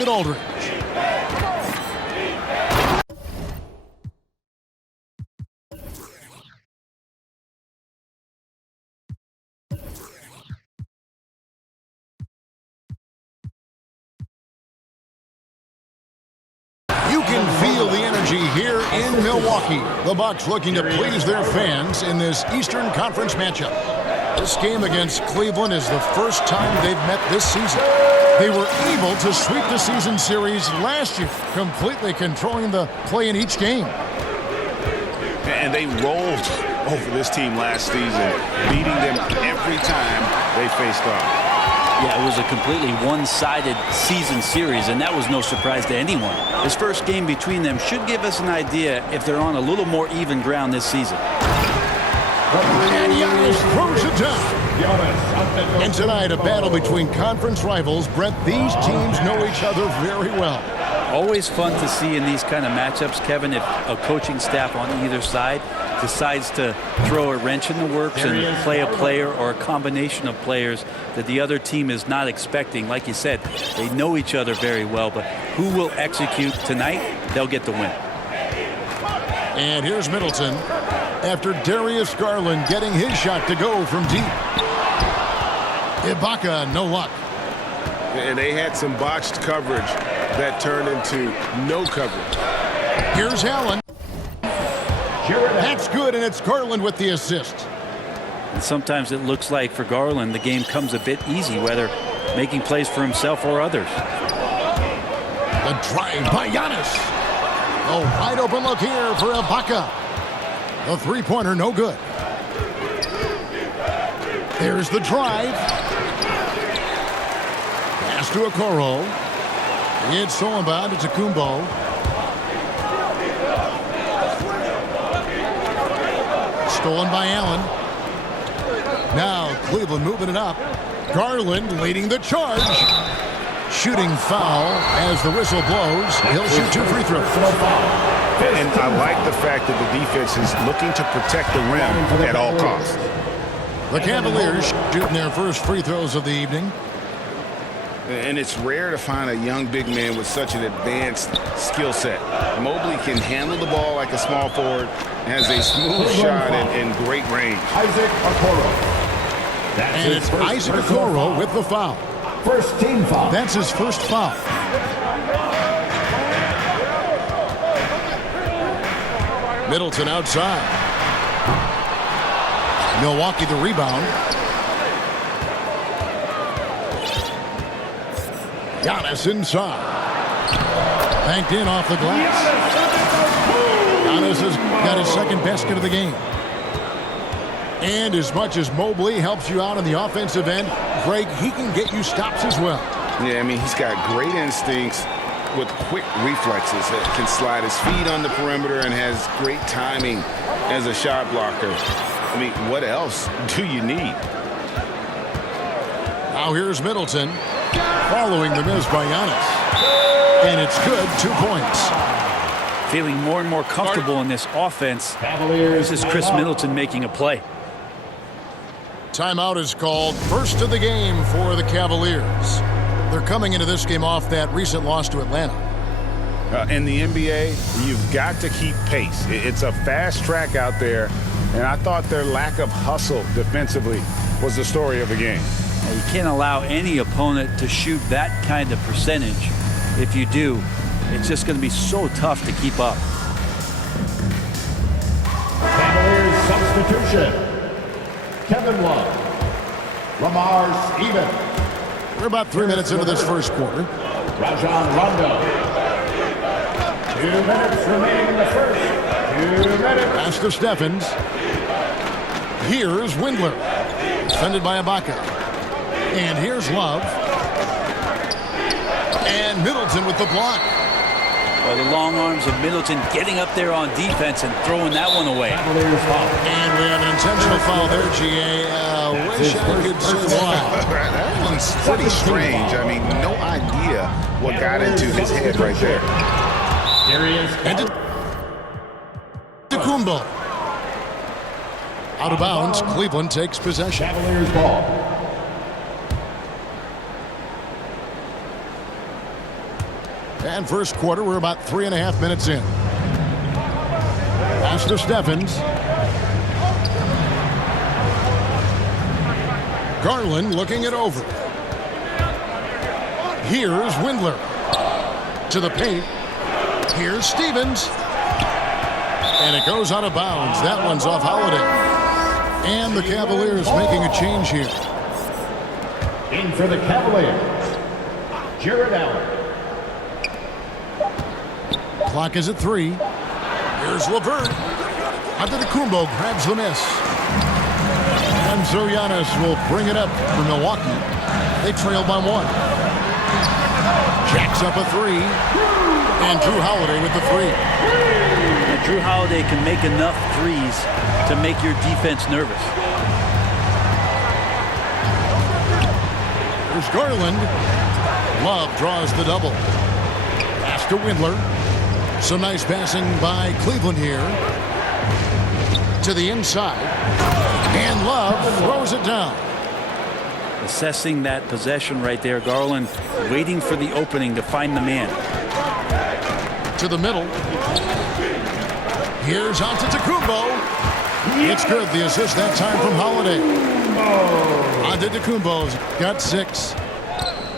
David Aldridge. You can feel the energy here in Milwaukee. The Bucks looking to please their fans in this Eastern Conference matchup. This game against Cleveland is the first time they've met this season. They were able to sweep the season series last year, completely controlling the play in each game. And they rolled over this team last season, beating them every time they faced off. Yeah, it was a completely one-sided season series, and that was no surprise to anyone. This first game between them should give us an idea if they're on a little more even ground this season. And Giannis throws it down. And tonight, a battle between conference rivals. Brett, these teams know each other very well. Always fun to see in these kind of matchups, Kevin, if a coaching staff on either side decides to throw a wrench in the works and play a player or a combination of players that the other team is not expecting. Like you said, they know each other very well, but who will execute tonight, they'll get the win. And here's Middleton after Darius Garland getting his shot to go from deep. Ibaka, no luck. And they had some botched coverage that turned into no coverage. Here's Allen. That's good, and it's Garland with the assist. And sometimes it looks like for Garland the game comes a bit easy, whether making plays for himself or others. The drive by Giannis. A wide open look here for Ibaka. The three-pointer no good. There's the drive. Pass to Okoro. It's Solomon to Kumbo. Stolen by Allen. Now Cleveland moving it up. Garland leading the charge. Shooting foul as the whistle blows. He'll shoot 2 free throws. And I like the fact that the defense is looking to protect the rim at all costs. The Cavaliers shooting their first free throws of the evening. And it's rare to find a young big man with such an advanced skill set. Mobley can handle the ball like a small forward, has a smooth shot and great range. Isaac Okoro. And it's Isaac Okoro with the foul. First team foul. That's his first foul. Middleton outside. Milwaukee the rebound. Giannis inside. Banked in off the glass. Giannis has got his second basket of the game. And as much as Mobley helps you out on the offensive end, Greg, he can get you stops as well. Yeah, I mean, he's got great instincts with quick reflexes. Can slide his feet on the perimeter and has great timing as a shot blocker. I mean, what else do you need? Now here's Middleton following the miss by Giannis. And it's good, 2 points. Feeling more and more comfortable in this offense. This is Chris Middleton making a play. Timeout is called. First of the game for the Cavaliers. They're coming into this game off that recent loss to Atlanta. In the NBA, you've got to keep pace. It's a fast track out there, and I thought their lack of hustle defensively was the story of the game. You can't allow any opponent to shoot that kind of percentage. If you do, it's just going to be so tough to keep up. Cavaliers substitution. Kevin Love. Lamar Stevens. We're about 3 minutes into this first quarter. Rajon Rondo. 2 minutes remaining in the first. 2 minutes. Pass to Stephens. Here's Windler. Defended by Ibaka. And here's Love. And Middleton with the block. Well, the long arms of Middleton getting up there on defense and throwing that one away. And we have an intentional foul there, GA. Wish I could say why. That one's pretty strange. I mean, no idea what got into his head right there. And to Kumbo. Out of bounds, Cleveland takes possession. Cavaliers ball. And first quarter, we're about 3.5 minutes in. Pass to Steffens. Garland looking it over. Here's Windler. To the paint. Here's Stevens. And it goes out of bounds. That one's off Holiday. And the Cavaliers making a change here. In for the Cavaliers, Jared Allen. Clock is at 3. Here's LeVert. Antetokounmpo grabs the miss. And so Giannis will bring it up for Milwaukee. They trail by 1. Jacks up a 3. And Drew Holiday with the 3. And Drew Holiday can make enough threes to make your defense nervous. Here's Garland. Love draws the double. Pass to Windler. Some nice passing by Cleveland here. To the inside. And Love throws it down. Assessing that possession right there. Garland waiting for the opening to find the man. To the middle. Here's Antetokounmpo. It's good. The assist that time from Holiday. Antetokounmpo's got 6.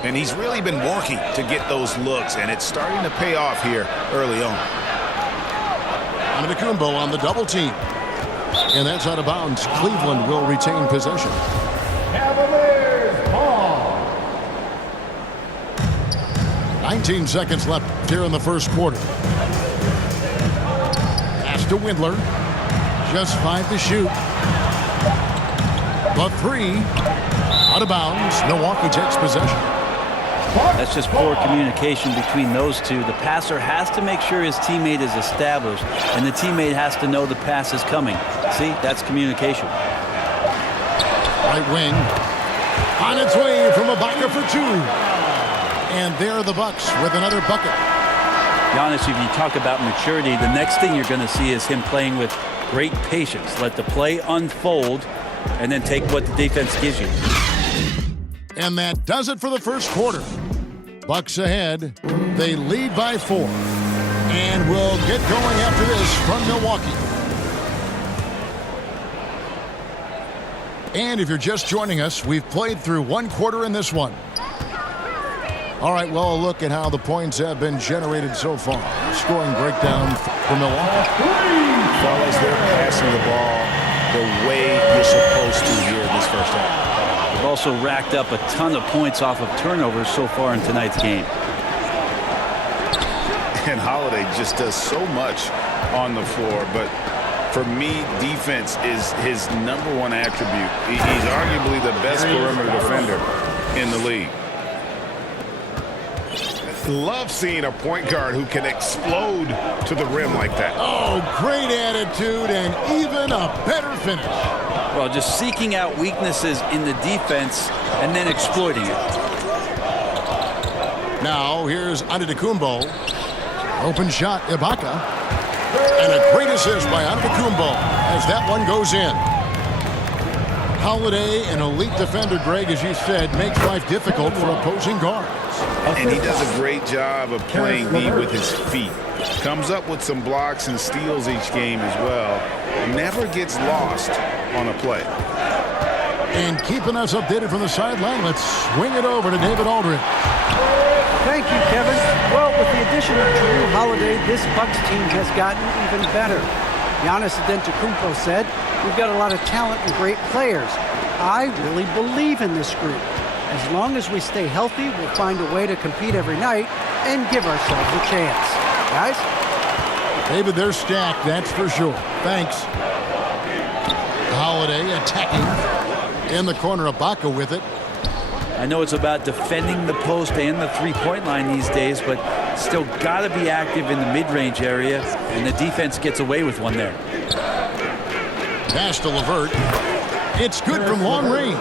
And he's really been working to get those looks, and it's starting to pay off here early on. Antetokounmpo on the double team. And that's out of bounds. Cleveland will retain possession. Cavaliers ball. 19 seconds left here in the first quarter. Pass to Windler. Just 5 to shoot. The 3. Out of bounds. Milwaukee takes possession. That's just poor communication between those two. The passer has to make sure his teammate is established, and the teammate has to know the pass is coming. See, that's communication. Right wing. On its way from Ibaka for 2. And there are the Bucks with another bucket. Giannis, if you talk about maturity, the next thing you're going to see is him playing with great patience. Let the play unfold, and then take what the defense gives you. And that does it for the first quarter. Bucks ahead. They lead by 4. And we'll get going after this from Milwaukee. And if you're just joining us, we've played through 1 quarter in this one. All right, well, a look at how the points have been generated so far. Scoring breakdown for Milwaukee. Fellas, they're passing the ball the way you're supposed to here in this first half. They've also racked up a ton of points off of turnovers so far in tonight's game. And Holiday just does so much on the floor, but for me, defense is his #1 attribute. He's arguably the best perimeter defender in the league. Love seeing a point guard who can explode to the rim like that. Oh, great attitude and even a better finish. Well, just seeking out weaknesses in the defense and then exploiting it. Now, here's Antetokounmpo. Open shot, Ibaka. And a great assist by Antetokounmpo as that one goes in. Holiday, an elite defender, Greg, as you said, makes life difficult for opposing guards. And he does a great job of playing D with his feet. Comes up with some blocks and steals each game as well. Never gets lost on a play. And keeping us updated from the sideline, let's swing it over to David Aldridge. Thank you, Kevin. Well, with the addition of Drew Holiday, this Bucks team has gotten even better. Giannis Antetokounmpo said, "We've got a lot of talent and great players. I really believe in this group. As long as we stay healthy, we'll find a way to compete every night and give ourselves a chance." Guys? David, they're stacked, that's for sure. Thanks. Holiday attacking. In the corner, Ibaka with it. I know it's about defending the post and the three-point line these days, but still got to be active in the mid-range area, and the defense gets away with one there. Pass to LeVert. It's good from long range.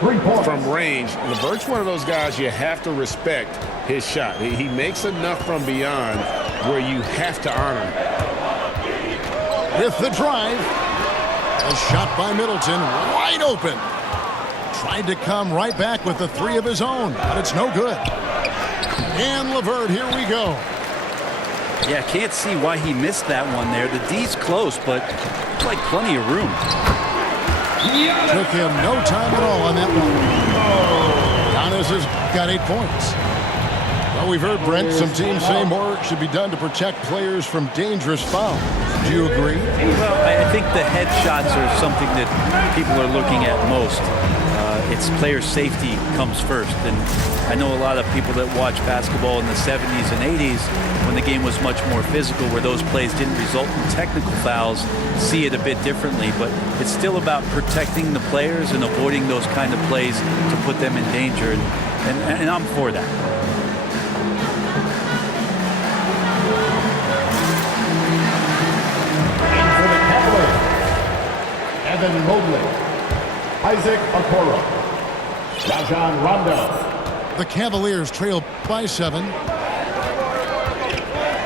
From range, LeVert's one of those guys you have to respect his shot. He makes enough from beyond where you have to honor him. With the drive. A shot by Middleton, wide open. Tried to come right back with the 3 of his own, but it's no good. And LeVert, here we go. Yeah, can't see why he missed that one there. The D's close, but it's like plenty of room. Took him no time at all on that one. Giannis has got 8 points. Well, we've heard, Brent, some teams say more should be done to protect players from dangerous fouls. Do you agree? Well, I think the headshots are something that people are looking at most. It's player safety comes first. And I know a lot of people that watch basketball in the 70s and 80s when the game was much more physical, where those plays didn't result in technical fouls, see it a bit differently. But it's still about protecting the players and avoiding those kind of plays to put them in danger. And I'm for that. For the Cavaliers, Evan Mobley, Isaac Okoro, Rajon Rondo. The Cavaliers trail by 7.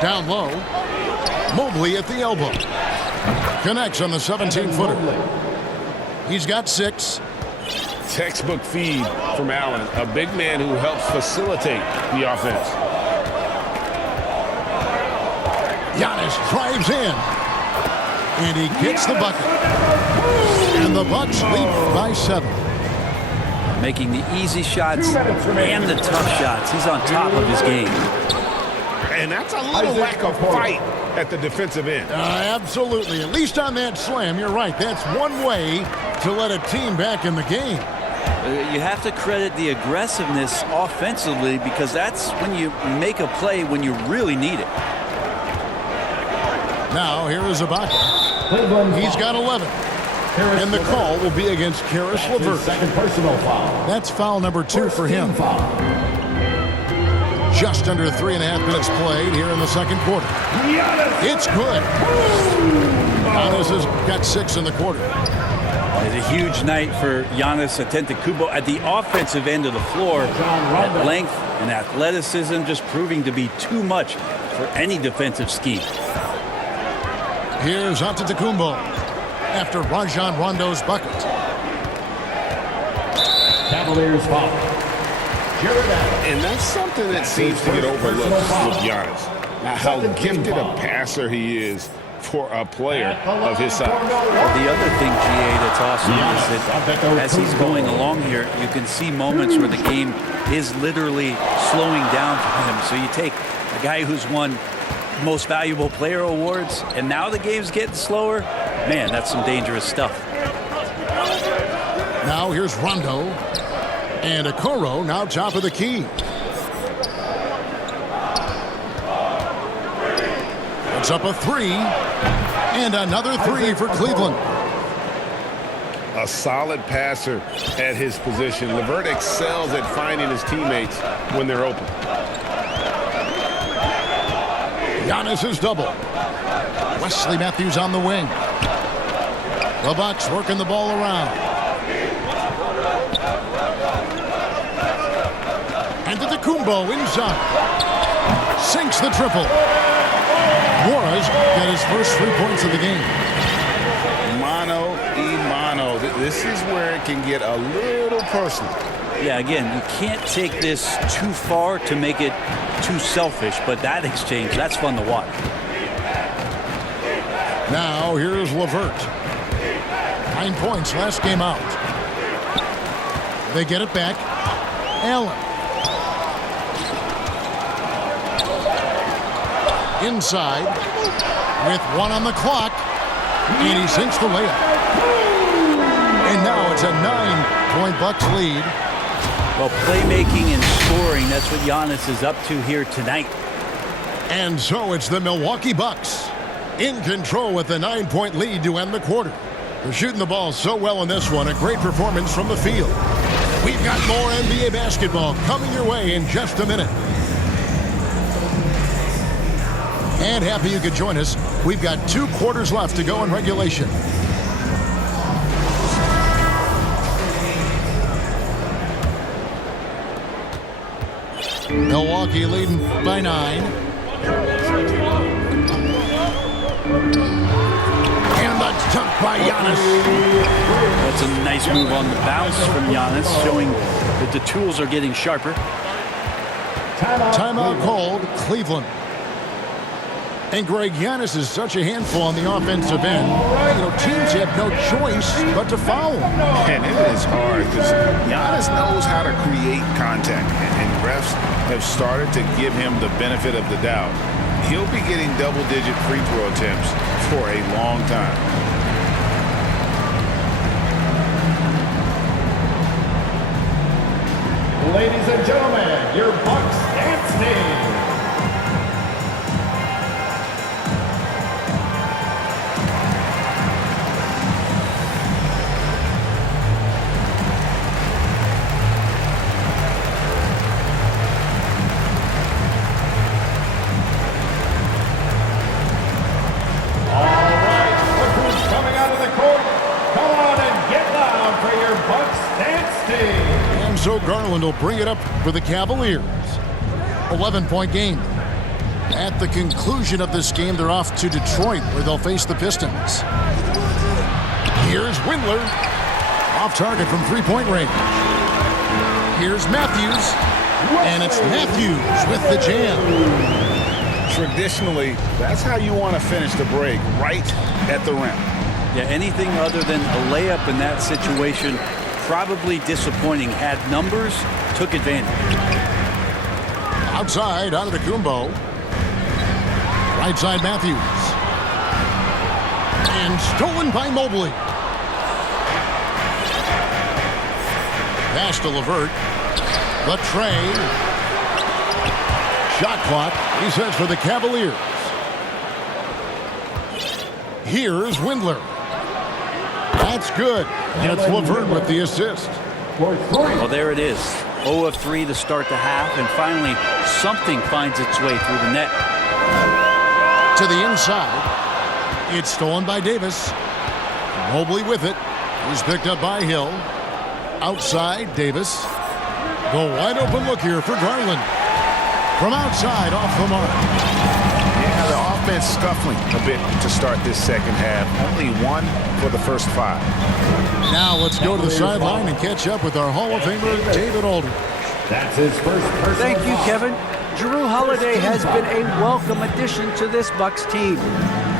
Down low. Mobley at the elbow. Connects on the 17-footer. He's got 6. Textbook feed from Allen, a big man who helps facilitate the offense. Giannis drives in. And he gets the bucket. And the Bucks lead by 7. Making the easy shots and the tough shots. He's on top of his game. And that's a little lack of fight at the defensive end. Absolutely. At least on that slam, you're right. That's one way to let a team back in the game. You have to credit the aggressiveness offensively, because that's when you make a play when you really need it. Now, here is Ibaka. He's got 11. And the call will be against Caris LeVert. Second personal foul. That's foul number 2 for him. Just under 3.5 minutes played here in the second quarter. It's good. Giannis has got 6 in the quarter. It's a huge night for Giannis Antetokounmpo at the offensive end of the floor. At length and athleticism just proving to be too much for any defensive scheme. Here's Antetokounmpo after Rajon Rondo's bucket. Cavaliers foul. Jared Allen. And that's something that seems to get overlooked with Giannis. Now, how gifted a passer he is for a player of his size. The other thing, GA, that's awesome is that as he's going along here, you can see moments where the game is literally slowing down for him. So you take a guy who's won most valuable player awards, and now the game's getting slower. Man, that's some dangerous stuff. Now here's Rondo. And Okoro now top of the key. Puts up a 3. And another 3 for Cleveland. A solid passer at his position. LeVert excels at finding his teammates when they're open. Giannis is double. Wesley Matthews on the wing. The Bucks working the ball around. Antetokounmpo inside. Sinks the triple. Morris got his first 3 points of the game. Mano y mano. This is where it can get a little personal. Yeah, again, you can't take this too far to make it too selfish, but that exchange, that's fun to watch. Now here's LeVert. 9 points last game out. They get it back. Allen. Inside with 1 on the clock, and he sinks the layup. And now it's a 9-point Bucks lead. Well, playmaking and scoring, that's what Giannis is up to here tonight. And so it's the Milwaukee Bucks in control with the 9-point lead to end the quarter. They're shooting the ball so well in this one. A great performance from the field. We've got more NBA basketball coming your way in just a minute. And happy you could join us. We've got 2 quarters left to go in regulation. Milwaukee leading by 9. And the dunk by Giannis. That's a nice move on the bounce from Giannis, showing that the tools are getting sharper. Timeout called, Cleveland. And Greg, Giannis is such a handful on the offensive end. You know, teams have no choice but to foul him. And it is hard because Giannis knows how to create contact. And refs have started to give him the benefit of the doubt. He'll be getting double-digit free throw attempts for a long time. Ladies and gentlemen, your Bucks dance team. So Garland will bring it up for the Cavaliers. 11-point game. At the conclusion of this game, they're off to Detroit, where they'll face the Pistons. Here's Windler. Off target from three-point range. Here's Matthews. And it's Matthews with the jam. Traditionally, that's how you want to finish the break, right at the rim. Yeah, anything other than a layup in that situation, probably disappointing. Had numbers, took advantage. Outside, Antetokounmpo. Right side, Matthews. And stolen by Mobley. Pass to LeVert. The tray. Shot clock, he says, for the Cavaliers. Here's Windler. That's good. And it's LeVert with the assist. Well, there it is. 0 of 3 to start the half, and finally something finds its way through the net. To the inside. It's stolen by Davis. Mobley with it. He's picked up by Hill. Outside, Davis. The wide open look here for Garland. From outside, off the mark. Yeah, the offense scuffling a bit to start this second half. Only 1 for the first 5. Now let's go to the sideline and catch up with our Hall of Famer, David Aldridge. That's his first personal Thank you, foul. Kevin. Jrue Holiday has been a welcome addition to this Bucks team.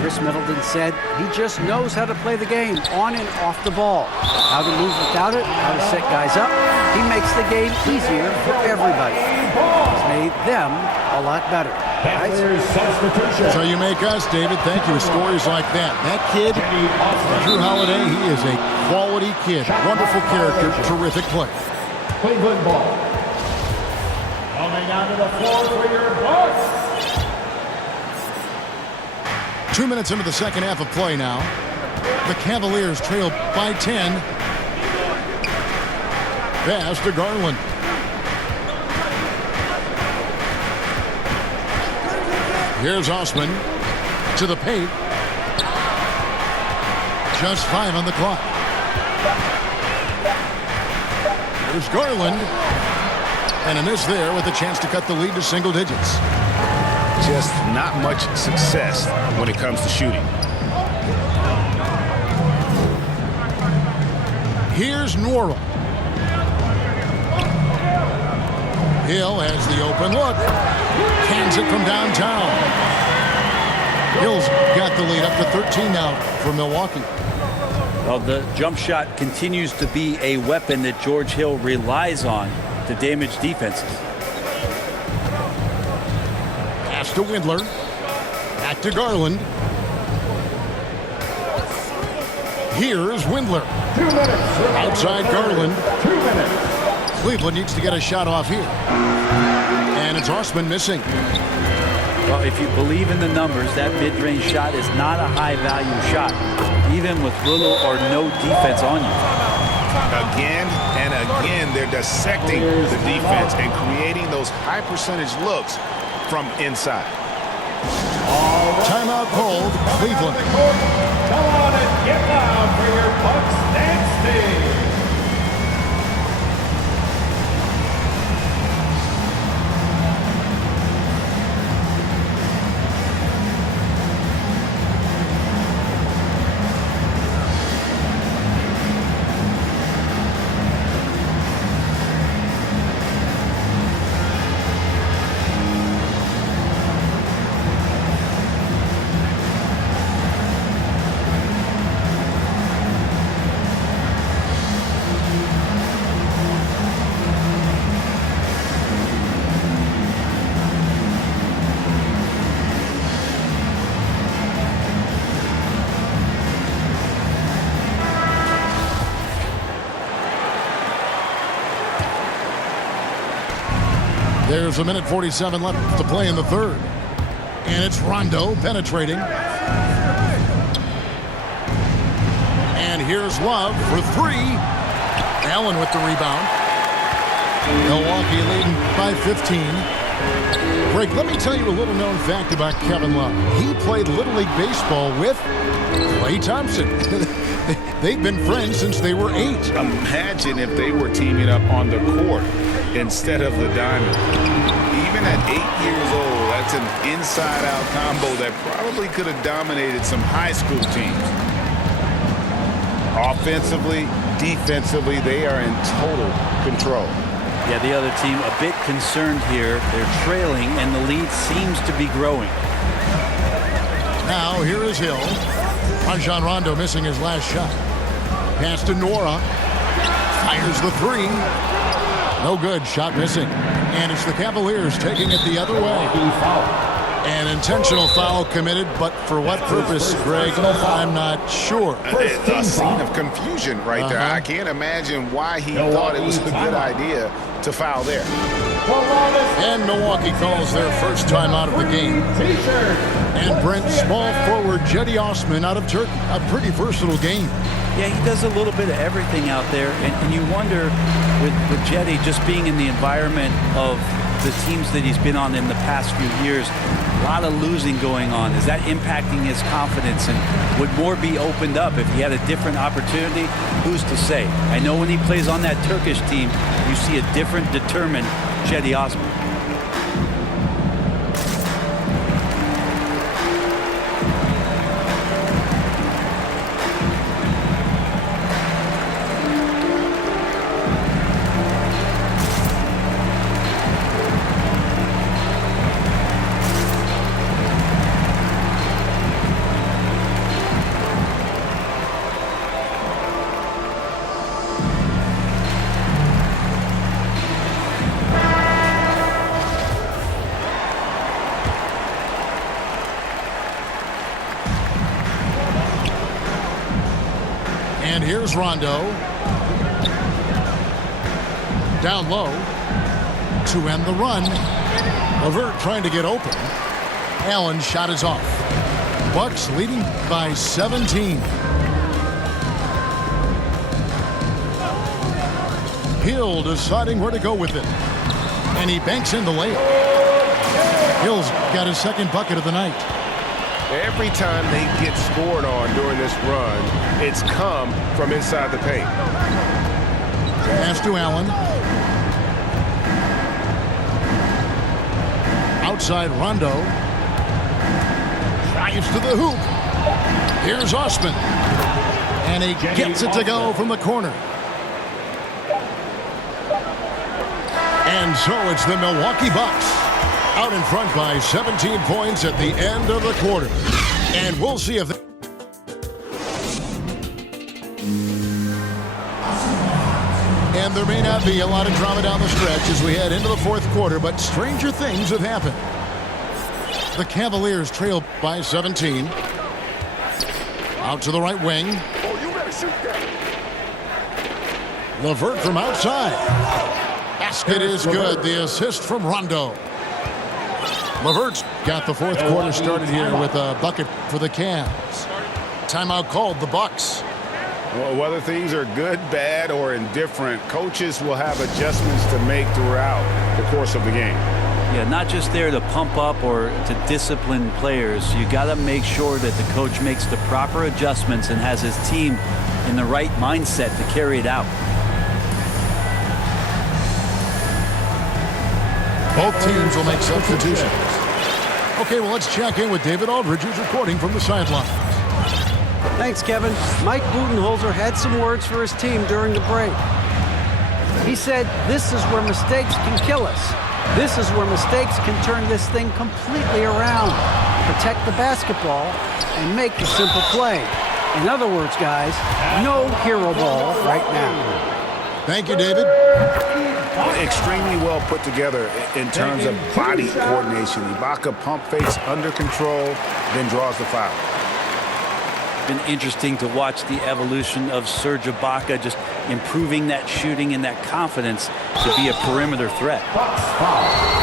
Chris Middleton said he just knows how to play the game on and off the ball, how to move without it, how to set guys up. He makes the game easier for everybody. He's made them a lot better. Right? Panther's substitution. So you make us, David. Thank you. With stories like that. That kid, Jrue Holiday, he is a quality kid. Wonderful character, terrific player. Cleveland ball. Coming onto the floor for your Bucks. 2 minutes into the second half of play now. The Cavaliers trail by 10. Pass to Garland. Here's Osman to the paint. Just 5 on the clock. Here's Garland. And a miss there with a chance to cut the lead to single digits. Just not much success when it comes to shooting. Here's Nora. Hill has the open look. Cans it from downtown. Hill's got the lead up to 13 now for Milwaukee. Well, the jump shot continues to be a weapon that George Hill relies on to damage defenses. Pass to Windler. Back to Garland. Here's Windler. 2 minutes. Outside Garland. 2 minutes. Cleveland needs to get a shot off here. And it's Osman missing. Well, if you believe in the numbers, that mid-range shot is not a high-value shot, even with little or no defense on you. Again and again, they're dissecting the defense and creating those high-percentage looks from inside. Timeout called, Cleveland. Come on and get loud for your Bucks dance team. There's a minute 47 left to play in the third. And it's Rondo penetrating. And here's Love for three. Allen with the rebound. Milwaukee leading by 15. Greg, let me tell you a little known fact about Kevin Love. He played Little League Baseball with Klay Thompson. They've been friends since they were 8. Imagine if they were teaming up on the court instead of the diamond. Even at 8 years old, that's an inside-out combo that probably could have dominated some high school teams. Offensively, defensively, they are in total control. Yeah, the other team a bit concerned here. They're trailing, and the lead seems to be growing. Now, here is Hill. Rajon Rondo missing his last shot. Pass to Nora. Fires the three. No good. Shot missing. And it's the Cavaliers taking it the other way. An intentional foul committed, but for what purpose, Greg, I'm not sure. It's a scene of confusion right there. I can't imagine why he thought it was a good idea to foul there. And Milwaukee calls their first time out of the game. And Brent, small forward Jetty Osman out of Turkey. A pretty versatile game. Yeah, he does a little bit of everything out there, and you wonder with Jetty just being in the environment of the teams that he's been on in the past few years, a lot of losing going on. Is that impacting his confidence, and would more be opened up if he had a different opportunity? Who's to say? I know when he plays on that Turkish team, you see a different, determined Jetty Osman. And here's Rondo. Down low to end the run. LeVert trying to get open. Allen's shot is off. Bucks leading by 17. Hill deciding where to go with it. And he banks in the layup. Hill's got his second bucket of the night. Every time they get scored on during this run, it's come from inside the paint. Pass to Allen. Outside Rondo. Drives to the hoop. Here's Osman. And he gets it to go from the corner. And so it's the Milwaukee Bucks out in front by 17 points at the end of the quarter. And we'll see if and there may not be a lot of drama down the stretch as we head into the fourth quarter, but stranger things have happened. The Cavaliers trail by 17. Out to the right wing. Oh, you better shoot that. LeVert from outside. Basket is good. The assist from Rondo. LeVert's got the fourth quarter started here with a bucket for the Cavs. Timeout called, the Bucks. Well, whether things are good, bad, or indifferent, coaches will have adjustments to make throughout the course of the game. Yeah, not just there to pump up or to discipline players. You got to make sure that the coach makes the proper adjustments and has his team in the right mindset to carry it out. Both teams will make substitutions. Okay, well, let's check in with David Aldridge, who's reporting from the sideline. Thanks, Kevin. Mike Budenholzer had some words for his team during the break. He said, "This is where mistakes can kill us. This is where mistakes can turn this thing completely around. Protect the basketball and make the simple play. In other words, guys, no hero ball right now." Thank you, David. Extremely well put together in terms of body coordination. Ibaka pump fakes under control, then draws the foul. been interesting to watch the evolution of Serge Ibaka, just improving that shooting and that confidence to be a perimeter threat.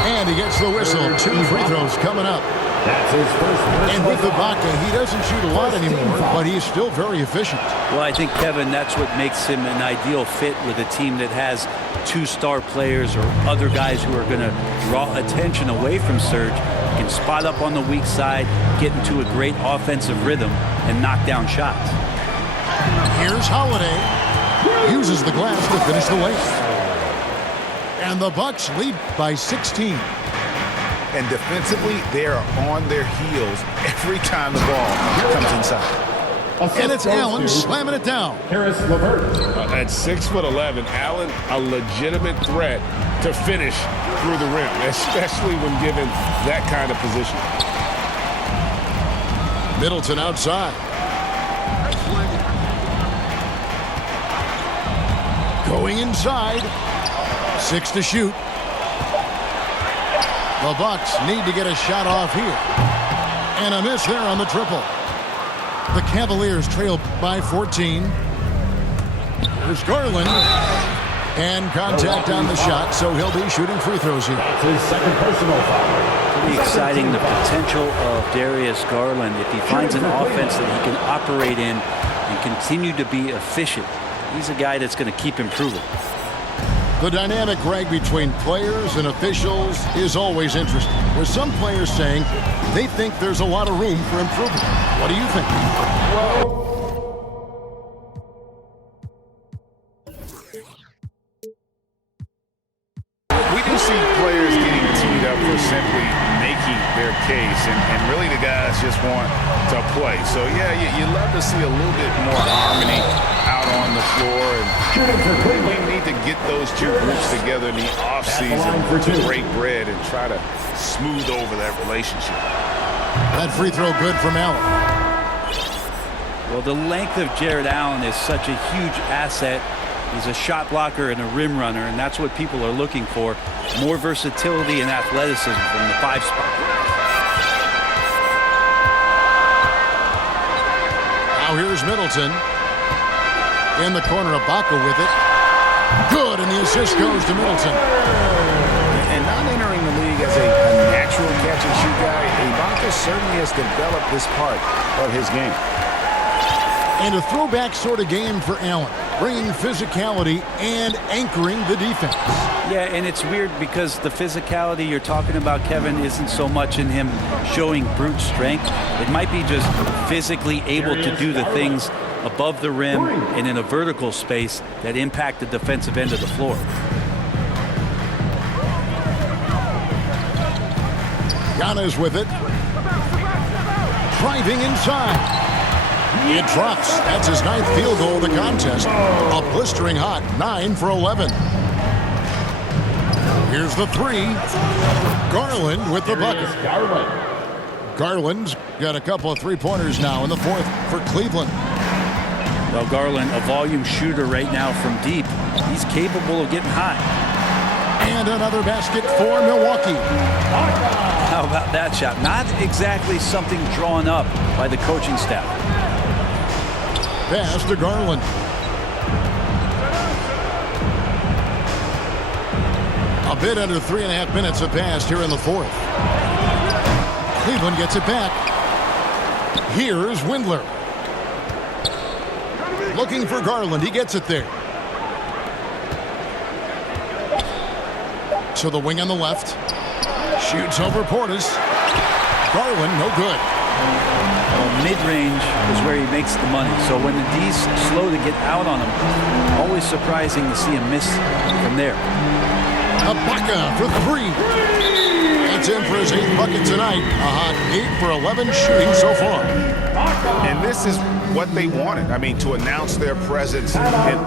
And he gets the whistle. 2 free throws coming up. That's his first And with personal foul. Ibaka, he doesn't shoot a lot anymore, but he's still very efficient. Well, I think, Kevin, that's what makes him an ideal fit with a team that has 2 star players or other guys who are going to draw attention away from Serge. Can spot up on the weak side, get into a great offensive rhythm, and knock down shots. Here's Holiday. Uses the glass to finish the waste. And the Bucks lead by 16. And defensively, they are on their heels every time the ball comes inside. And it's Allen slamming it down. Karis LeVert. At 6'11", Allen, a legitimate threat to finish through the rim, especially when given that kind of position. Middleton outside. Going inside. 6 to shoot. The Bucks need to get a shot off here. And a miss there on the triple. The Cavaliers trail by 14. Here's Garland. And contact on the shot, so he'll be shooting free throws here. That's his second personal foul. Pretty exciting, the potential of Darius Garland if he finds an offense that he can operate in and continue to be efficient. He's a guy that's going to keep improving. The dynamic, Greg, between players and officials is always interesting. With some players saying they think there's a lot of room for improvement. What do you think? We do see players getting teed up for simply making their case, and really the guys just want to play. So, yeah, you love to see a little bit more harmony out on the floor. And we need to get those 2 groups together in the offseason to break bread and try to smooth over that relationship. That free throw good from Allen. Well, the length of Jared Allen is such a huge asset. He's a shot blocker and a rim runner, and that's what people are looking for. More versatility and athleticism from the 5 spot. Now here's Middleton. In the corner, Ibaka with it. Good, and the assist goes to Middleton. And not entering the league as a natural catch-and-shoot guy, Ibaka certainly has developed this part of his game. And a throwback sort of game for Allen, bringing physicality and anchoring the defense. Yeah, and it's weird because the physicality you're talking about, Kevin, isn't so much in him showing brute strength. It might be just physically able to do the things above the rim and in a vertical space that impact the defensive end of the floor. Giannis with it. Driving inside. It drops. That's his 9th field goal of the contest. A blistering hot 9 for 11. Here's the 3. Garland with the bucket. Garland's got a couple of 3-pointers now in the 4th for Cleveland. Well, Garland, a volume shooter right now from deep. He's capable of getting high. And another basket for Milwaukee. How about that shot? Not exactly something drawn up by the coaching staff. Pass to Garland. A bit under 3.5 minutes have passed here in the 4th. Cleveland gets it back. Here's Windler. Looking for Garland. He gets it there. To the wing on the left. Shoots over Portis. Garland, no good. Well, mid-range is where he makes the money. So when the D's slow to get out on him, always surprising to see him miss from there. Ibaka for 3. That's in for his 8th bucket tonight. A hot 8 for 11 shooting so far. And this is what they wanted. I mean, to announce their presence and